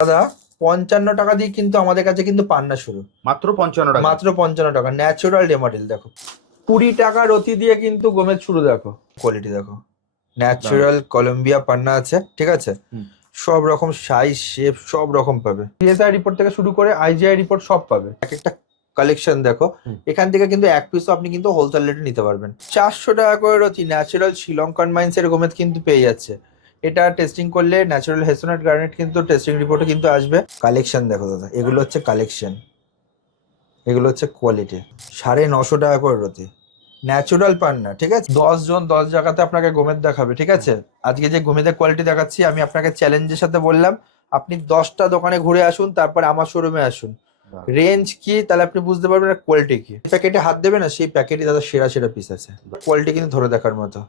দাদা পঞ্চান্ন টাকা দিয়ে কিন্তু আমাদের কাছে কিন্তু পান্না শুরু। মাত্র পঞ্চান্ন টাকা? মাত্র পঞ্চান্ন টাকা ন্যাচারাল ডেমারিল দেখো। কুড়ি টাকা রতি দিয়ে কিন্তু গমের শুরু দেখো। কোয়ালিটি দেখো। ন্যাচুরাল কলম্বিয়া পান্না আছে ঠিক আছে? সব রকম সাইজ শেপ সব রকম পাবে। সিএসআই রিপোর্ট থেকে শুরু করে আইজিআই রিপোর্ট সব পাবে। এক একটা কালেকশন দেখো। এখান থেকে কিন্তু এক পিসও আপনি কিন্তু হোলসেল রেটে নিতে পারবেন। চারশো টাকা করে রতি ন্যাচারাল শ্রীলঙ্কান মাইন্সের গোমেদ কিন্তু পেয়ে যাচ্ছে। এটা টেস্টিং করলে ন্যাচারাল হেসোনাট গার্নেট কিন্তু টেস্টিং রিপোর্টে কিন্তু আসবে। কালেকশন দেখো দাদা এগুলো হচ্ছে কালেকশন এগুলো হচ্ছে কোয়ালিটি সাড়ে নশো টাকা করে রতি। ন্যাচুরাল পান না ঠিক আছে? দশ জন দশ জায়গাতে আপনাকে গোমেদ দেখাবে ঠিক আছে? আজকে যে গোমেদের কোয়ালিটি দেখাচ্ছি আমি আপনাকে চ্যালেঞ্জের সাথে বললাম আপনি দশটা দোকানে ঘুরে আসুন তারপর আমার শোরুমে আসুন। রেঞ্জ কি তাহলে আপনি বুঝতে পারবেন কোয়ালিটি কি। প্যাকেটে হাত দেবে না সেই প্যাকেটে দাদা সেরা সেরা পিস আছে। কোয়ালিটি কিন্তু ধরে দেখার মতো।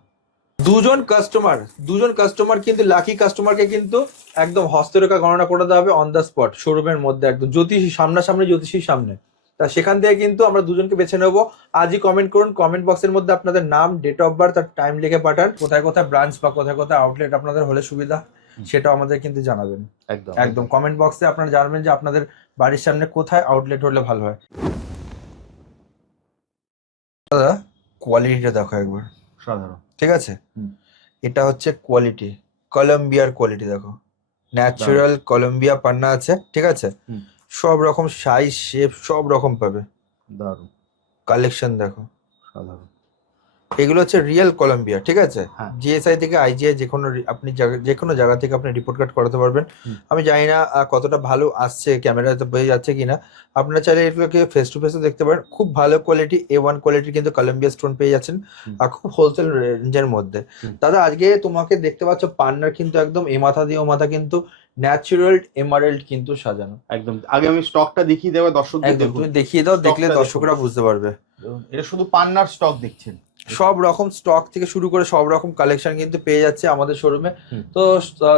দুজন কাস্টমার দুজন কাস্টমার কিন্তু লাকি কাস্টমারকে কিন্তু একদম হস্তরেখা গণনা করে দেওয়া হবে অন দ্য স্পট শোরুমের মধ্যে একদম জ্যোতিষী সামনাসামনি জ্যোতিষীর সামনে। তা সেখান থেকে কিন্তু আমরা দুজনকে বেছে নেব। আজই কমেন্ট করুন কমেন্ট বক্সের মধ্যে আপনাদের নাম ডেট অফ বার্থ আর টাইম লিখে পাঠান। কোথায় কোথায় ব্রাঞ্চ বা কোথায় কোথায় আউটলেট আপনাদের হলে সুবিধা সেটাও আমাদের কিন্তু জানাবেন। একদম। একদম কমেন্ট বক্সে আপনারা জানাবেন যে আপনাদের বাড়ির সামনে কোথায় আউটলেট হলে ভালো হয়। দাদা কোয়ালিটিটা দেখো একবার। সাধারণ। ঠিক আছে? এটা হচ্ছে কোয়ালিটি কলম্বিয়ার কোয়ালিটি দেখো। ন্যাচারাল কলম্বিয়া পান্না আছে ঠিক আছে? সব রকম সাইজ শেপ সব রকম পাবে। দারুণ। কালেকশন দেখো। সাধারণ। এগুলো হচ্ছে রিয়েল কলম্বিয়া ঠিক আছে? হ্যাঁ। জিএসআই থেকে আইজিআই যে কোনো আপনি যে কোনো জায়গা থেকে আপনি রিপোর্ট কার্ড করাতে পারবেন। আমি জানি না কতটা ভালো আসছে ক্যামেরাতে বোঝা যাচ্ছে কিনা। আপনারা চাইলে এগুলোকে ফেস টু ফেসও দেখতে পারেন। খুব ভালো কোয়ালিটি এ ওয়ান কোয়ালিটি কিন্তু কলম্বিয়া স্টোন পেয়ে যাচ্ছেন। আর খুব হোলসেল রেঞ্জের মধ্যে। দাদা আজকে তোমাকে দেখতে পাচ্ছ পান্নার কিন্তু একদম এ মাথা দিয়ে ও মাথা কিন্তু ন্যাচারাল এমারেল্ড কিন্তু সাজানো। একদম। আগে আমি স্টকটা দেখিয়ে দেবো দর্শকদের তুমি দেখিয়ে দাও দেখলে দর্শকরা বুঝতে পারবে। এটা শুধু পান্নার স্টক দেখছেন। সব রকম স্টক থেকে শুরু করে সব রকম কালেকশন কিন্তু পেয়ে যাচ্ছে আমাদের শোরুমে। তো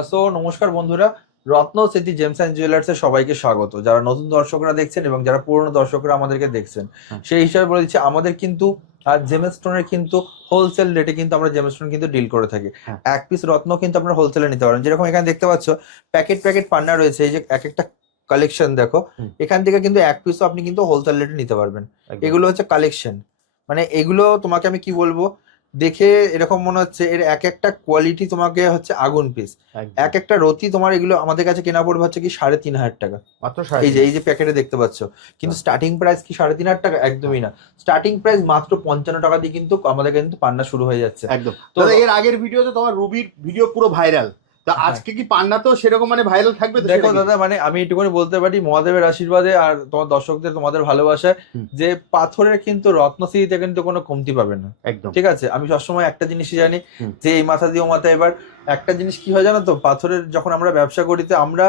সো নমস্কার বন্ধুরা। রত্ন সিটি জেমস অ্যান্ড জুয়েলার্সে সবাইকে স্বাগত। যারা নতুন দর্শকরা দেখছেন এবং যারা পুরনো দর্শকরা আমাদেরকে দেখছেন সেই হিসাবে বলে দিচ্ছি আমাদের কিন্তু আর জেমস্টোনের কিন্তু হোলসেল রেটে কিন্তু আমরা জেমস্টোন কিন্তু ডিল করে থাকি। হ্যাঁ। এক পিস রত্ন কিন্তু আপনারা হোলসেলে নিতে পারেন। যেরকম এখানে দেখতে পাচ্ছ প্যাকেট প্যাকেট পান্না রয়েছে। এই যে এক একটা কালেকশন দেখো এখান থেকে কিন্তু এক পিসও আপনি কিন্তু হোলসেল রেটে নিতে পারবেন। এগুলো হচ্ছে কালেকশন মানে এগুলো তোমাকে আমি কি বলব? দেখে এরকম মনে হচ্ছে এর এক একটা কোয়ালিটি তোমাকে হচ্ছে আগুন পিস এক একটা রতি তোমার এগুলো আমাদের কাছে কেনা পড়বে হচ্ছে কি সাড়ে তিন হাজার টাকা। মাত্র এই যে এই যে প্যাকেটে দেখতে পাচ্ছ। কিন্তু স্টার্টিং প্রাইস কি সাড়ে তিন হাজার টাকা? একদমই না। স্টার্টিং প্রাইস মাত্র পঞ্চান্ন টাকা দিয়ে কিন্তু আমাদের কিন্তু পান্না শুরু হয়ে যাচ্ছে। একদম। তো- তো এর আগের ভিডিওতে তোমার রুবির ভিডিও পুরো ভাইরাল তা হ্যাঁ। আজকে কি পান্নাতেও সেরকম মানে ভাইরাল থাকবে দেখো দাদা মানে আমি এটুকুনি বলতে পারি মহাদেবের আশীর্বাদে আর তোমার দর্শকদের তোমাদের ভালোবাসায় যে পাথরের কিন্তু রত্নশ্রীতে কিন্তু কোনো কমতি পাবে না। একদম। ঠিক আছে? আমি সবসময় একটা জিনিসই জানি যে এই মাথা দিয়ে মাথা। এবার একটা জিনিস কি হয় জানো তো? পাথরের যখন আমরা ব্যবসা করি তো আমরা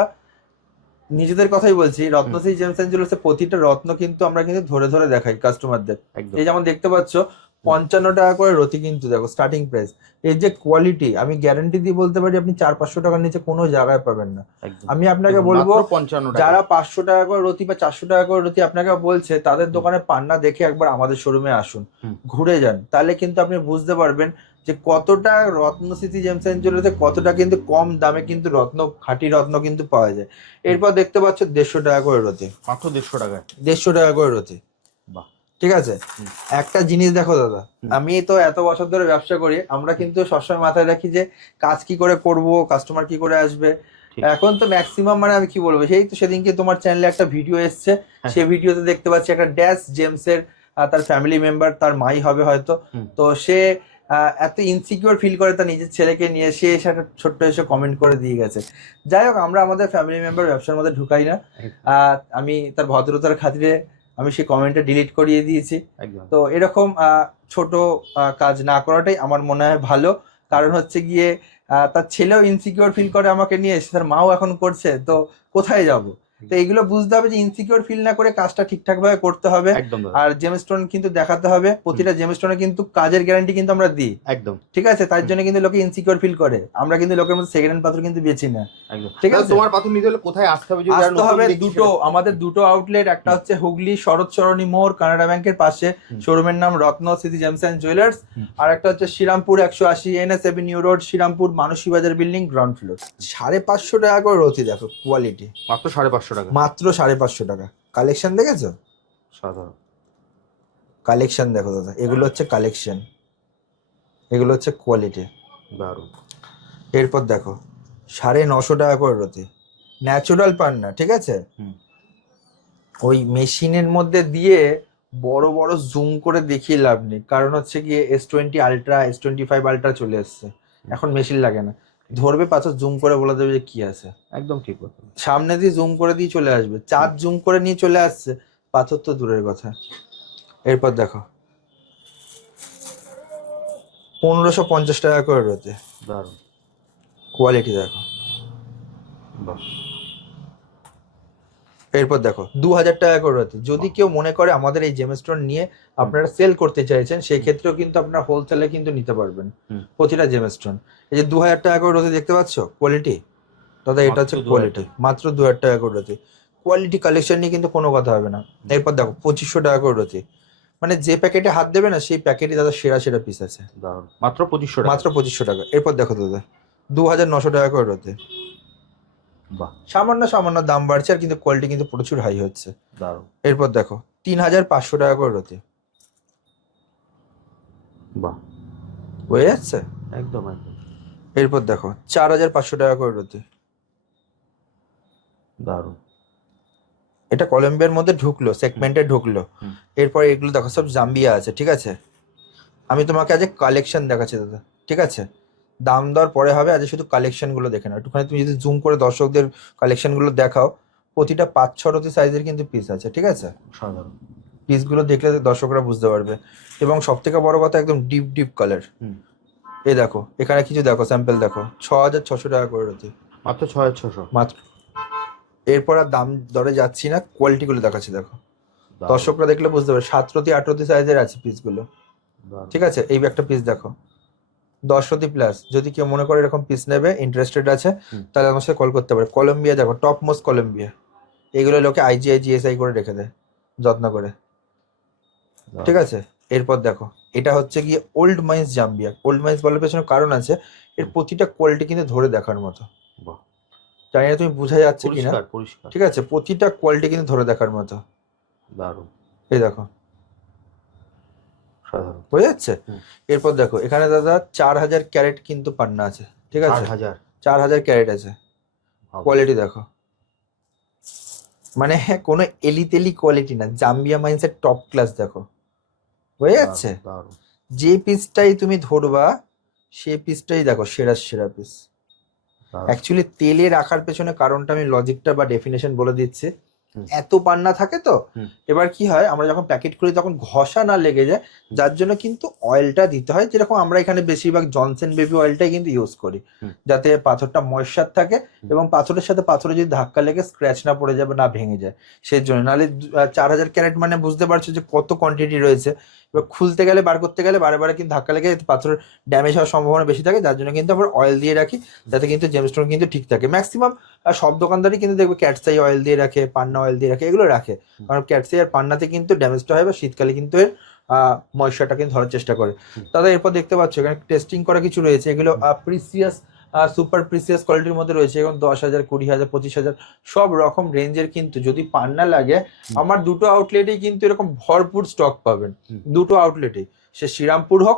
নিজেদের কথাই বলছি রত্নশ্রী জেমস অ্যান্ড জুয়েলার্সের প্রতিটা রত্ন কিন্তু আমরা কিন্তু ধরে ধরে দেখাই কাস্টমারদের এই যেমন দেখতে পাচ্ছ পঞ্চান্ন টাকা করে রতি কিন্তু দেখো স্টার্টিং প্রাইস এর যে কোয়ালিটি আমি গ্যারান্টি দিয়ে বলতে পারি আপনি চার পাঁচশো টাকার নিচে কোনো জায়গায় পাবেন না। আমি আপনাকে বলব পঞ্চান্ন যারা পাঁচশো টাকা করে রতি বা চারশো টাকা করে রতি আপনাকে বলছে তাদের দোকানে পান্না দেখে একবার আমাদের শোরুমে আসুন ঘুরে যান। তাহলে কিন্তু আপনি বুঝতে পারবেন যে কতটা রত্ন স্মৃতি জেমস জুয়েলার্সে কতটা কিন্তু কম দামে কিন্তু রত্ন খাঁটি রত্ন কিন্তু পাওয়া যায়। এরপর দেখতে পাচ্ছ দেড়শো টাকা করে রতি। মাত্র দেড়শো টাকা দেড়শো টাকা করে রতি। বাহ। ঠিক আছে? একটা জিনিস দেখো দাদা আমি তো এত বছর ধরে ব্যবসা করি আমরা কিন্তু সবসময় মাথায় রাখি যে কাজ কি করে করব কাস্টমার কি করে আসবে। এখন তো ম্যাক্সিমাম মানে আমি কি বলব সেই তো সেদিনকে তোমার চ্যানেলে একটা ভিডিও এসছে। সেই ভিডিওতে দেখতে পাচ্ছি একটা ড্যাশ জেমসের আহ, তার ফ্যামিলি মেম্বার তার মাই হবে হয়তো। তো সে এত ইনসিকিউর ফিল করে তার নিজের ছেলেকে নিয়ে সে এসে একটা ছোট্ট এসে কমেন্ট করে দিয়ে গেছে। যাই হোক আমরা আমাদের ফ্যামিলি মেম্বার ব্যবসার মধ্যে ঢুকাই না। আমি তার ভদ্রতার খাতিরে আমি সেই কমেন্টটা ডিলিট করিয়ে দিয়েছি। একদম। তো এরকম আহ, ছোট আহ, কাজ না করাটাই আমার মনে হয় ভালো। কারণ হচ্ছে গিয়ে আহ, তার ছেলেও ইনসিকিউর ফিল করে আমাকে নিয়ে এসে তার মাও এখন করছে তো কোথায় যাব? তো এইগুলো বুঝতে হবে যে ইনসিকিউর ফিল না করে কাজটা ঠিকঠাক ভাবে করতে হবে। আর জেমস্টোন কিন্তু দেখাতে হবে। প্রতিটা জেমস্টোনে কিন্তু কাজের গ্যারান্টি কিন্তু আমরা দিই। একদম। ঠিক আছে? তার জন্য কিন্তু লোকে ইনসিকিউর ফিল করে। আমরা কিন্তু লোকের মধ্যে সেকেন্ড হ্যান্ড পাথর কিন্তু বেচি না। ঠিক আছে। তোমার পাথর নিতে হলে কোথায় আসতে হবে? আসতে হবে দুটো আমাদের দুটো আউটলেট একটা হচ্ছে হুগলি শরৎ সরণী মোড় কানাডা ব্যাংকের পাশে। শোরুমের নাম Ratna city gems and jewellers আর একটা হচ্ছে শ্রীরামপুর একশো আশি N NS avenue road Serampore Manasi Bazar building ground floor সাড়ে পাঁচশো টাকা করে রতি দেখো কোয়ালিটি মাত্র সাড়ে পাঁচশো। টাকা। মাত্র সাড়ে পাঁচশো টাকা। কালেকশন দেখেছ? সাধারণ। কালেকশন দেখো দাদা। এগুলো হচ্ছে কালেকশন এগুলো হচ্ছে কোয়ালিটি দারুণ। এরপর দেখো সাড়ে নশো টাকা করে রতি ন্যাচুরাল পান না ঠিক আছে। ওই মেশিনের মধ্যে দিয়ে বড় বড় জুম করে দেখিয়ে লাভ নেই। কারণ হচ্ছে গিয়ে S twenty ultra S twenty five ultra চলে এসছে। এখন মেশিন লাগে না। ধরবে পাথর জুম করে বলে দেবে যে কি আছে। একদম ঠিক কথা। সামনে দিয়ে জুম করে দিয়ে চলে আসবে। চাঁদ জুম করে নিয়ে চলে আসছে। পাথর তো দূরের কথা। এরপর দেখো। পনেরোশো পঞ্চাশ টাকা করে রয়েছে দারুণ। কোয়ালিটি দেখো। বাহ। এরপর দেখো দু হাজার টাকা করে রয়েছে। যদি কেউ মনে করে আমাদের এই জেমস্টোন নিয়ে আপনারা সেল করতে চাইছেন সেই ক্ষেত্রেও কিন্তু আপনারা হোলসেলে কিন্তু নিতে পারবেন। প্রতিটা জেমস্টোন এই যে দু হাজার টাকা করে রয়েছে দেখতে পাচ্ছ? কোয়ালিটি দাদা এটা হচ্ছে কোয়ালিটি মাত্র দু হাজার টাকা করে রয়েছে। কোয়ালিটি কালেকশন নিয়ে কিন্তু কোনো কথা হবে না। এরপর দেখো পঁচিশশো টাকা করে রয়েছে। মানে যে প্যাকেটে হাত দেবে না সেই প্যাকেটে দাদা সেরা সেরা পিস আছে। মাত্র পঁচিশশো টাকা। মাত্র পঁচিশশো টাকা। এরপর দেখো দাদা দু হাজার নশো টাকা করে রয়েছে। বাহ। সামান্য সামান্য দাম বাড়ছে আর কিন্তু কোয়ালিটি কিন্তু প্রচুর হাই হচ্ছে। দারুণ। এরপর দেখো তিন হাজার পাঁচশো টাকা করে রতি। বাহ। হয়ে যাচ্ছে? একদম একদম। এরপর দেখো চার হাজার পাঁচশো টাকা করে রতি। দারুণ। এটা কলম্বিয়ার মধ্যে ঢুকলো সেগমেন্টে ঢুকলো। এরপর এগুলো দেখো সব জাম্বিয়া আছে ঠিক আছে? আমি তোমাকে আজ কালেকশন দেখাচ্ছি দাদা ঠিক আছে? দাম দর পরে হবে আজ শুধু কালেকশনগুলো দেখে নাও। একটুখানি তুমি যদি জুম করে দর্শকদের কালেকশনগুলো দেখাও প্রতিটা পাঁচ ছ রতি সাইজের কিন্তু পিস আছে ঠিক আছে? সাধারণ পিসগুলো দেখলে দর্শকরা বুঝতে পারবে। এবং সব থেকে বড় কথা একদম ডিপ ডিপ কালার হুম। এই দেখো এখানে কিছু দেখো স্যাম্পল দেখো। ছ হাজার ছশো টাকা করে রতি। মাত্র ছ হাজার ছশো। মাত্র। এরপর আর দাম দরে যাচ্ছি না কোয়ালিটিগুলো দেখাচ্ছি দেখো। দর্শকরা দেখলে বুঝতে পারবে সাত রতি আট রতি সাইজের আছে পিসগুলো। ঠিক আছে? এই একটা পিস দেখো। দশ রতি প্লাস যদি কেউ মনে করে এরকম পিস নেবে ইন্টারেস্টেড আছে তাহলে আমার সাথে কল করতে পারে। কলম্বিয়া দেখো টপ মোস্ট কলম্বিয়া এগুলো লোকে আইজিআই জিএসআই করে রেখে দেয় যত্ন করে। ঠিক আছে? এরপর দেখো এটা হচ্ছে গিয়ে old mines Zambia old mines বলার পেছনে কারণ আছে এর প্রতিটা কোয়ালিটি কিন্তু ধরে দেখার মতো। জানি না তুমি বোঝা যাচ্ছে কিনা। ঠিক আছে? প্রতিটা কোয়ালিটি কিন্তু ধরে দেখার মতো। দারুণ। এই দেখো। বোঝা যাচ্ছে? এরপর দেখো এখানে দাদা চার হাজার ক্যারেট কিন্তু পান্না আছে ঠিক আছে? হাজার? চার হাজার ক্যারেট আছে। কোয়ালিটি দেখো। মানে কোনো এলিতেলি কোয়ালিটি না জাম্বিয়া মাইন্সের টপ ক্লাস দেখো। হয়ে যাচ্ছে? যে পিসটাই তুমি ধরবা সেই পিসটাই দেখো সেরা সেরা পিস অ্যাকচুয়ালি তেলে রাখার পেছনে কারণটা আমি লজিকটা বা ডেফিনেশন বলে দিচ্ছি। এত পান্না থাকে তো? এবার কি হয় আমরা যখন প্যাকেট খুলি তখন ঘষা না লেগে যায় যার জন্য কিন্তু অয়েলটা দিতে হয়। যেরকম আমরা এখানে বেশিরভাগ জনসেন বেবি অয়েলটাই কিন্তু ইউজ করি যাতে পাথরটা ময়শ্চার থাকে এবং পাথরের সাথে পাথরে যদি ধাক্কা লেগে স্ক্র্যাচ না পড়ে যাবে না ভেঙে যায় সেই জন্য নাহলে চার হাজার ক্যারেট মানে বুঝতে পারছ যে কত কোয়ান্টিটি রয়েছে। এবার খুলতে গেলে বার করতে গেলে বারে বারে কিন্তু ধাক্কা লেগে পাথর ড্যামেজ হওয়ার সম্ভাবনা বেশি থাকে যার জন্য কিন্তু আমরা অয়েল দিয়ে রাখি যাতে কিন্তু জেমস্টোন কিন্তু ঠিক থাকে। ম্যাক্সিমাম সব দোকানদারই কিন্তু দেখবে ক্যাটসাই অয়েল দিয়ে রাখে পান্না অয়েল দিয়ে রাখে এগুলো রাখে। কারণ ক্যাটসাই আর পান্নাতে কিন্তু ড্যামেজটা হয় বা শীতকালে কিন্তু এর ময়শ্চারটা কিন্তু ধরার চেষ্টা করে। দাদা এরপর দেখতে পাচ্ছ এখানে টেস্টিং করা কিছু রয়েছে এগুলো প্রিসিয়াস সুপার প্রিসিয়াস কোয়ালিটির মধ্যে রয়েছে এবং দশ হাজার কুড়ি হাজার পঁচিশ হাজার সব রকম রেঞ্জের কিন্তু যদি পান্না লাগে আমার দুটো আউটলেটেই কিন্তু এরকম ভরপুর স্টক পাবেন। দুটো আউটলেটেই সে শ্রীরামপুর হোক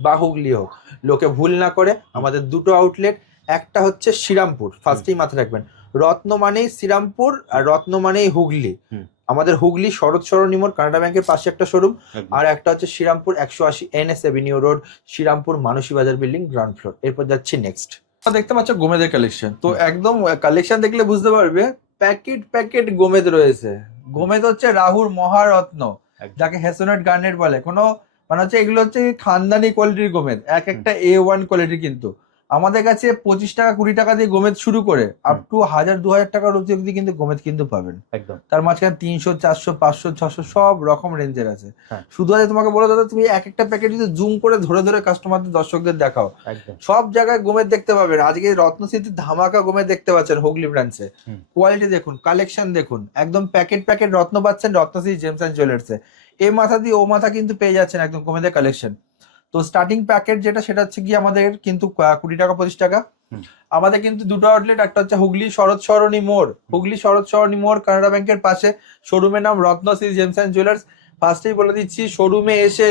বা হুগলি হোক লোকে ভুল না করে আমাদের দুটো আউটলেট একটা হচ্ছে শ্রীরামপুর ফার্স্টেই মাথায় রাখবেন। রত্ন মানেই শ্রীরামপুর আর রত্ন মানেই হুগলি। আমাদের হুগলি শরৎ সরণিমোর কানাডা ব্যাংকের পাশে একটা শোরুম আর একটা হচ্ছে শ্রীরামপুর একশো আশি N S avenue road Serampore Manasi Bazar building ground floor. এরপর যাচ্ছি নেক্সট দেখতে পাচ্ছ গোমেদের কালেকশন তো একদম কালেকশন দেখলে বুঝতে পারবে প্যাকেট প্যাকেট গোমেদ রয়েছে। গোমেদ হচ্ছে রাহুর মহারত্ন যাকে হেসোনেট গার্নেট বলে। কোনো মানে হচ্ছে এগুলো হচ্ছে খানদানি কোয়ালিটির গোমেদ। এক একটা এ ওয়ান কোয়ালিটি কিন্তু। আমাদের কাছে পঁচিশ টাকা কুড়ি টাকা দিয়ে গোমেদ শুরু করে আপ টু হাজার দু হাজার টাকার অবধি অবধি কিন্তু গোমেদ কিন্তু পাবেন। একদম। তার মাঝখানে তিনশো চারশো পাঁচশো ছশো সব রকম রেঞ্জের আছে। হ্যাঁ। শুধু আজ তোমাকে বলে দাদা তুমি এক একটা প্যাকেট যদি জুম করে ধরে ধরে কাস্টমারদের দর্শকদের দেখাও। সব জায়গায় গোমেদ দেখতে পাবেন। আজকে রত্নস্মৃতির ধামাকা গোমেদ দেখতে পাচ্ছেন হুগলি ব্রাঞ্চে কোয়ালিটি দেখুন কালেকশন দেখুন। একদম প্যাকেট প্যাকেট রত্ন পাচ্ছেন রত্নশ্রী জেমস অ্যান্ড জুয়েলার্সে এ মাথা দিয়ে ও মাথা কিন্তু পেয়ে যাচ্ছেন একদম গোমেদের কালেকশন তো স্টার্টিং প্যাকেট যেটা সেটা হচ্ছে কি আমাদের কিন্তু কুড়ি টাকা পঁচিশ টাকা। আমাদের কিন্তু দুটো আউটলেট একটা হচ্ছে হুগলি শরৎ সরণী মোড়। হুগলি শরৎ সরণী মোড় কানাডা ব্যাংকের পাশে। শোরুমের নাম রত্নশ্রী জেমস অ্যান্ড জুয়েলার্স। ফার্স্টেই বলে দিচ্ছি শোরুমে এসে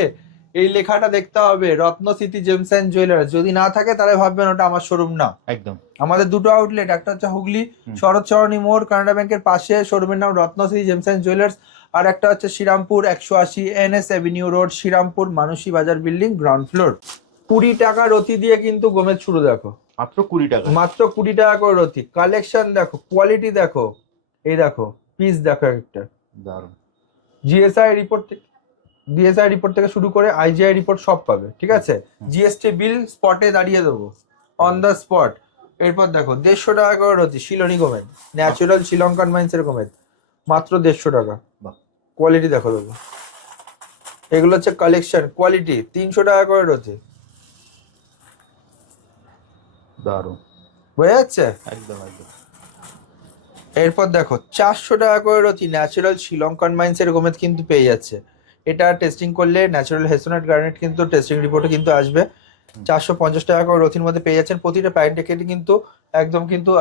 এই লেখাটা দেখতে হবে Ratna city gems and jewellers. যদি না থাকে তাহলে ভাববেন ওটা আমার শোরুম না। একদম। আমাদের দুটো আউটলেট একটা হচ্ছে হুগলি শরৎ সরণী মোড় কানাডা ব্যাংকের পাশে শোরুমের নাম রত্নশ্রী জেমস অ্যান্ড জুয়েলার্স। আর একটা হচ্ছে শ্রীরামপুর একশো আশি N S avenue road Serampore Manasi Bazar building ground floor. কুড়ি টাকা রতি দিয়ে কিন্তু গোমেদ শুরু দেখো। মাত্র কুড়ি টাকা। মাত্র কুড়ি টাকা করে রতি। কালেকশন দেখো কোয়ালিটি দেখো। এই দেখো পিস দেখো একটা। দারুণ। জিএসআই রিপোর্ট থেকে ডিএসআই রিপোর্ট থেকে শুরু করে আইজিআই রিপোর্ট সব পাবে ঠিক আছে? জিএসটি বিল স্পটে দাঁড়িয়ে দেবো অন দ্য স্পট এরপর দেখো দেড়শো টাকা করে রতি শিলনি গোমেদ ন্যাচুরাল শ্রীলঙ্কান মাইন্সের গোমেদ মাত্র দেড়শো টাকা। কোয়ালিটি দেখো দেবো এগুলো হচ্ছে কালেকশন কোয়ালিটি তিনশো টাকা করে রয়েছে দারুণ। বোঝা যাচ্ছে? একদম একদম। এরপর দেখো চারশো টাকা করে রতি ন্যাচারাল শ্রীলঙ্কান মাইন্সের গোমেদ কিন্তু পেয়ে যাচ্ছে। এটা টেস্টিং করলে ন্যাচারাল হেসোনাট গার্নেট কিন্তু টেস্টিং রিপোর্টে কিন্তু আসবে। চারশো পঞ্চাশ টাকা করে রথির মধ্যে পেয়ে যাচ্ছেন। প্রতিটা প্যাকেটে কিন্তু একদম কিন্তু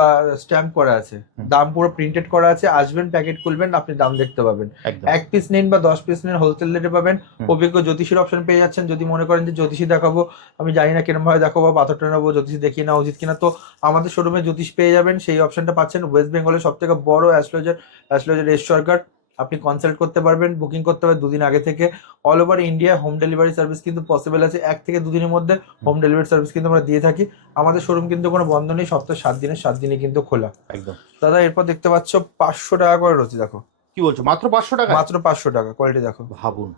স্ট্যাম্প করা আছে। দাম পুরো প্রিন্টেড করা আছে। আসবেন প্যাকেট খুলবেন আপনি দাম দেখতে পাবেন। এক পিস নিন বা দশ পিস নিন হোলসেল রেটে পাবেন। অভিজ্ঞ জ্যোতিষীর অপশন পেয়ে যাচ্ছেন। যদি মনে করেন যে জ্যোতিষী দেখাবো আমি জানি না কিরম ভাবে দেখাবো পাথরটা নেব জ্যোতিষী দেখিয়ে নেওয়া উচিত কিনা। তো আমাদের শোরুমে জ্যোতিষ পেয়ে যাবেন সেই অপশনটা পাচ্ছেন। ওয়েস্ট বেঙ্গলের সব থেকে বড় অ্যাস্ট্রোলজার অ্যাস্ট্রোলজার এস সরকার আপনি কনসাল্ট করতে পারবেন বুকিং করতে পারবেন দুদিন আগে থেকে। All over India home delivery service কিন্তু পসিবল আছে। এক থেকে দুদিনের মধ্যে হোম ডেলিভারি সার্ভিস কিন্তু আমরা দিয়ে থাকি। আমাদের শোরুম কিন্তু কোনো বন্ধ নেই সপ্তাহে সাত দিনের সাত দিনই কিন্তু খোলা। একদম। দাদা এরপর দেখতে পাচ্ছ পাঁচশো টাকা করে রয়েছে দেখো। কি বলছো? মাত্র পাঁচশো টাকা মাত্র পাঁচশো টাকা কোয়ালিটি দেখো। ভাবুন।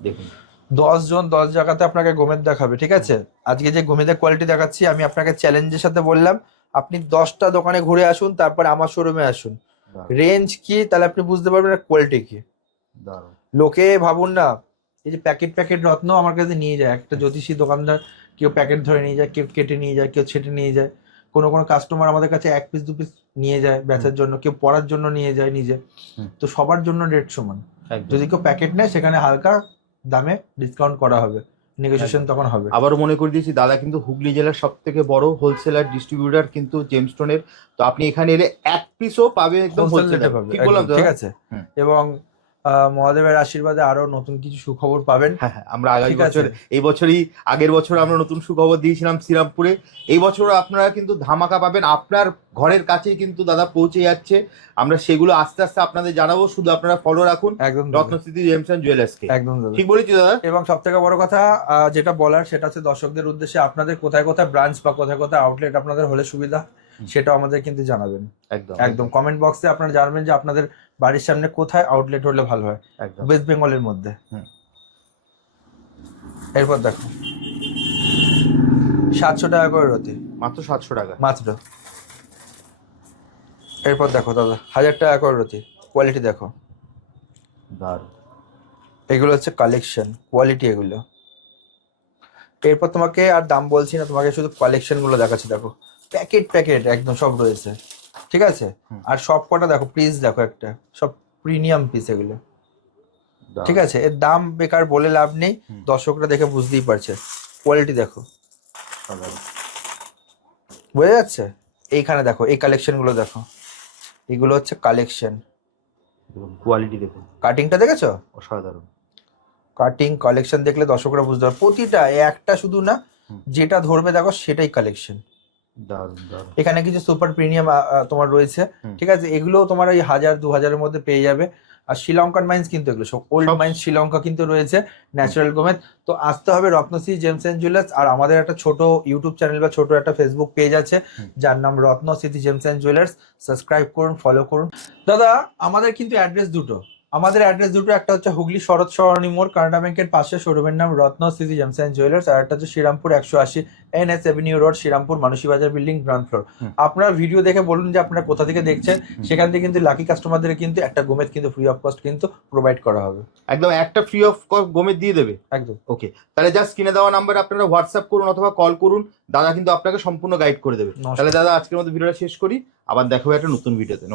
দেখুন। দশ জন দশ জায়গাতে আপনাকে গোমেদ দেখাবে ঠিক আছে? আজকে যে গোমেদের কোয়ালিটি দেখাচ্ছি আমি আপনাকে চ্যালেঞ্জের সাথে বললাম আপনি দশটা দোকানে ঘুরে আসুন তারপর আমার শোরুমে আসুন। রেঞ্জ কি? তাহলে আপনি বুঝতে পারবেন কোয়ালিটি কি। লোকে ভাবুন না এই যে প্যাকেট প্যাকেট রত্ন আমার কাছে নিয়ে যায়। একটা জ্যোতিষী দোকানদার কেউ প্যাকেট ধরে নিয়ে যায় কেউ কেটে নিয়ে যায় কেউ ছেটে নিয়ে যায়। কোনো কোনো কাস্টমার আমাদের কাছে এক পিস দু পিস নিয়ে যায় বেচার জন্য কেউ পড়ার জন্য নিয়ে যায় নিজে। তো সবার জন্য রেট সমান। যদি কেউ প্যাকেট নেয় সেখানে হালকা দামে ডিসকাউন্ট করা হবে। নেগোসিয়েশন তখন হবে। আবারও মনে করে দিয়েছি দাদা কিন্তু হুগলি জেলার সব থেকে বড় হোলসেলার ডিস্ট্রিবিউটার কিন্তু জেমস্টোনের তো আপনি এখানে এলে এক পিসও পাবে একদম হোলসেল হোলসেল রেটে পাবে ঠিক বললাম তো ঠিক আছে। এবং মহাদেবের আশীর্বাদে আরও নতুন কিছু সুখবর পাবেন। হ্যাঁ হ্যাঁ আমরা আগামী বছর এই বছরই আগের বছর আমরা নতুন সুখবর দিয়েছিলাম শ্রীরামপুরে। এই বছর আপনারা কিন্তু ধামাকা পাবেন। আপনার ঘরের কাছেই কিন্তু দাদা পৌঁছে যাচ্ছে। আমরা সেগুলো আস্তে আস্তে আপনাদের জানাব। শুধু আপনারা ফলো রাখুন। একদম রত্নস্থিতি জেমস অ্যান্ড জুয়েলার্সকে। একদম। ঠিক বলেছি দাদা? এবং সব থেকে বড় কথা আহ, যেটা বলার সেটা হচ্ছে দর্শকদের উদ্দেশ্যে আপনাদের কোথায় কোথায় ব্রাঞ্চ বা কোথায় কোথায় আউটলেট আপনাদের হলে সুবিধা। সেটাও আমাদের কিন্তু জানাবেন। একদম। একদম। কমেন্ট বক্সে আপনারা জানাবেন যে আপনাদের বাড়ির সামনে কোথায় আউটলেট হলে ভালো হয়। একদম। ওয়েস্ট বেঙ্গলের মধ্যে। হুম। এরপর দেখো। সাতশো টাকা করে রতি। মাত্র সাতশো টাকা। মাত্র। এরপর দেখো দাদা হাজার টাকা করে রতি। কোয়ালিটি দেখো। দারুণ। এগুলো হচ্ছে কালেকশন কোয়ালিটি এগুলো। এরপর তোমাকে আর দাম বলছি না তোমাকে শুধু কালেকশনগুলো দেখাচ্ছি দেখো। প্যাকেট প্যাকেট একদম সব রয়েছে। ঠিক আছে? আর সব কটা দেখো পিস দেখো একটা। সব প্রিমিয়াম পিস এগুলো। ঠিক আছে? এর দাম বেকার বলে লাভ নেই। দর্শকরা দেখে বুঝতেই পারছে। কোয়ালিটি দেখো। বোঝা যাচ্ছে? এইখানে দেখো এই কালেকশনগুলো দেখো। এগুলো হচ্ছে কালেকশন কোয়ালিটি দেখো কাটিংটা দেখেছ? অসাধারণ। কাটিং কালেকশন দেখলে দর্শকরা বুঝতে পারবে। প্রতিটা একটা শুধু না যেটা ধরবে দেখো সেটাই কালেকশন এখানে কিছু সুপার প্রিমিয়াম তোমার রয়েছে। ঠিক আছে এগুলো তোমার ওই হাজার দু হাজারের মধ্যে পেয়ে যাবে। আর শ্রীলঙ্কান মাইন্স কিন্তু এগুলো সব ওল্ড মাইন্স শ্রীলঙ্কা কিন্তু রয়েছে ন্যাচারাল গোমেদ তো আসতে হবে রত্নশ্রী জেমস এন্ড জুয়েলার্স আর আমাদের একটা ছোট ইউটিউব চ্যানেল বা ছোট একটা ফেসবুক পেজ আছে যার নাম Ratnasmriti gems and jewellers subscribe করুন ফলো করুন। দাদা আমাদের কিন্তু অ্যাড্রেস দুটো। আমাদের অ্যাড্রেস দুটো একটা হচ্ছে হুগলি শরৎ সরণী মোড় কানাডা ব্যাংকের পাশে শোরুমের নাম Ratna city gems and jewellers আর একটা হচ্ছে শ্রীরামপুর একশো আশি N S avenue road Serampore Manasi Bazar building ground floor. আপনার ভিডিও দেখে বলুন যে আপনারা কোথা থেকে দেখছেন। সেখান থেকে কিন্তু লাকি কাস্টমারদের কিন্তু একটা গোমেদ কিন্তু ফ্রি অফ কস্ট কিন্তু প্রোভাইড করা হবে। একদম একটা ফ্রি অফ কস্ট গোমেদ দিয়ে দেবে? একদম। ওকে তাহলে জাস্ট কিনে দেওয়া নাম্বার আপনারা হোয়াটসঅ্যাপ করুন অথবা কল করুন দাদা কিন্তু আপনাকে সম্পূর্ণ গাইড করে দেবে। তাহলে দাদা আজকের মতো ভিডিওটা শেষ করি আবার দেখা হবে একটা নতুন ভিডিওতে